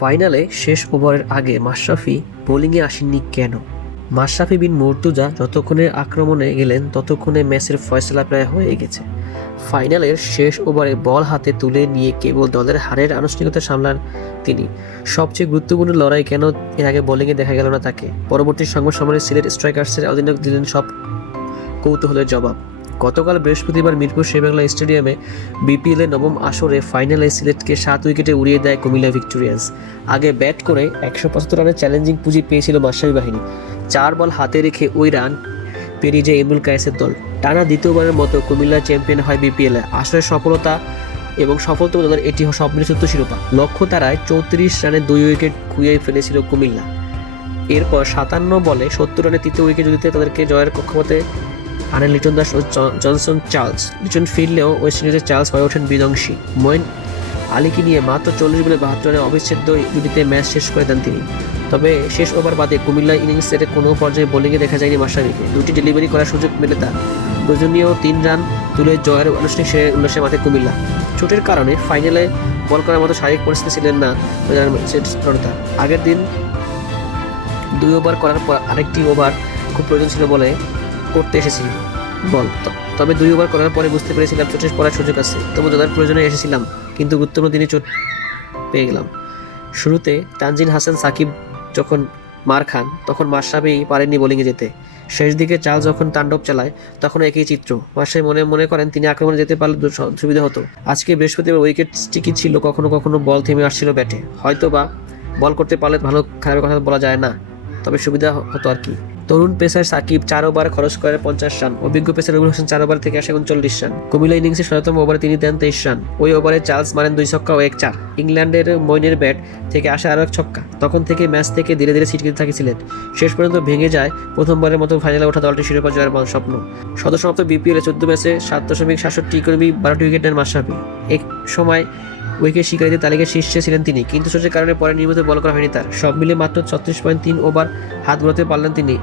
ফাইনালে শেষ ওভারের আগে মাশরাফি বোলিংয়ে আসেননি কেন? মাশরাফি বিন মুর্তজা যতক্ষণে আক্রমণে গেলেন ততক্ষণে ম্যাচের ফয়সালা প্রায় হয়ে গেছে। ফাইনালের শেষ ওভারে বল হাতে তুলে নিয়ে কেবল দলের হারের আনুষ্ঠানিকতা সামলান তিনি। সবচেয়ে গুরুত্বপূর্ণ লড়াই কেন এর আগে বোলিংয়ে দেখা গেল না তাকে? পরবর্তী সংবাদ সম্মেলনে সিলেট স্ট্রাইকার্সের অধিনায়ক দিলেন সব কৌতূহলের জবাব। গতকাল বৃহস্পতিবার মিরপুর শেরেবাংলা স্টেডিয়ামে বিপিএল এর নবম আসরে ফাইনালে সিলেটকে 7 উইকেটে উড়িয়ে দেয় কুমিল্লা ভিক্টোরিয়ান্স। আগে ব্যাট করে 175 রানের চ্যালেঞ্জিং পুঁজি পেয়েছিল মাশরাফি বাহিনী। 4 বল হাতে রেখে ওই রান পেরিয়ে যায় ইমরুল কায়েসের দল। টানা দ্বিতীয়বারের মতো কুমিল্লা চ্যাম্পিয়ন হয় বিপিএল এ। আসরের সফলতা এবং সফলতম দলের এটি সব মিলে 14 শিরোপা। লক্ষ্য তারায় 34 রানে 2 উইকেট খুইয়ে ফেলেছিল কুমিল্লা। এরপর 57 বলে 70 রানে তৃতীয় উইকেট দিতে তাদেরকে জয়ের কক্ষপথে আনেন লিটন দাস ও জনসন চার্লস। লিটন ফিরলেও ওয়েস্ট ইন্ডিজের চার্লস হয়ে ওঠেন বিধ্বংসী। মঈন আলীকে নিয়ে মাত্র 40 বলে 72 রানে অবিচ্ছেদ্য জুটিতে ম্যাচ শেষ করে দেন তিনি। তবে শেষ ওভার বাদে কুমিল্লা ইনিংসের কোনো পর্যায়ে বোলিংয়ে দেখা যায়নি মাশরাফিকে। 2টি ডেলিভারি করার সুযোগ মেলে তার। প্রয়োজনীয় 3 রান তুলে জয়ের আনুষ্ঠানিক উল্লাসে মাঠে কুমিল্লা। চোটের কারণে ফাইনালে বল করার মতো শারীরিক পরিস্থিতি ছিলেন না জনতা। আগের দিন 2 ওভার করার পর আরেকটি ওভার খুব প্রয়োজন ছিল বলে করতে এসেছি বল। তবে 2 ওভার করার পরে বুঝতে পেরেছিলাম চোটের পড়ার সুযোগ আছে। তবু দাদার প্রয়োজনে এসেছিলাম, কিন্তু গুরুত্বপূর্ণ দিনে চোট পেয়ে গেলাম। শুরুতে তানজিন হাসান সাকিব যখন মার খান তখন মাশরাফি পারেননি বোলিংয়ে যেতে। শেষ দিকে চার্লস যখন তাণ্ডব চালায় তখন একই চিত্র। মাশরাফি মনে করেন তিনি আক্রমণে যেতে পারলে সুবিধা হতো। আজকে বৃহস্পতিবার উইকেট ঠিকই ছিল, কখনো কখনো বল থেমে আসছিল ব্যাটে। হয়তো বা বল করতে পারলে ভালো খারাপের কথা বলা যায় না, তবে সুবিধা হতো আর কি। তরুণ পেসার সাকিব 4 ওভার খরচ করে 50 রান। অভিজ্ঞ পেসার রবিউল হোসেন 4 ওভার থেকে আসে 39 রান। কুমিল্লা ইনিংসের 17তম ওভারে তিনি দেন 23 রান। ওই ওভারে চার্লস মারেন 2 ছক্কা ও 1 চার। ইংল্যান্ডের মইনের ব্যাট থেকে আসে আরও 1 ছক্কা। তখন থেকে ম্যাচ থেকে ধীরে ধীরে ছিটকে থাকে সিলেট। শেষ পর্যন্ত ভেঙে যায় প্রথমবারের মতো ফাইনালে ওঠা দলটির শিরোপা জয়ের স্বপ্ন। সদস্যমাপ্ত বিপিএলে 14 ম্যাচে 7.67 ইকোনমি 12টি উইকেট নেন মাশরাফি। এক সময় উইকেট শিকারীদের তালিকার শীর্ষে ছিলেন তিনি, কিন্তু চোটের কারণে পরে নিয়মিত বল করা হয়নি তার। সব মিলে মাত্র 36.3 ওভার হাত ঘোরাতে পারলেন তিনি।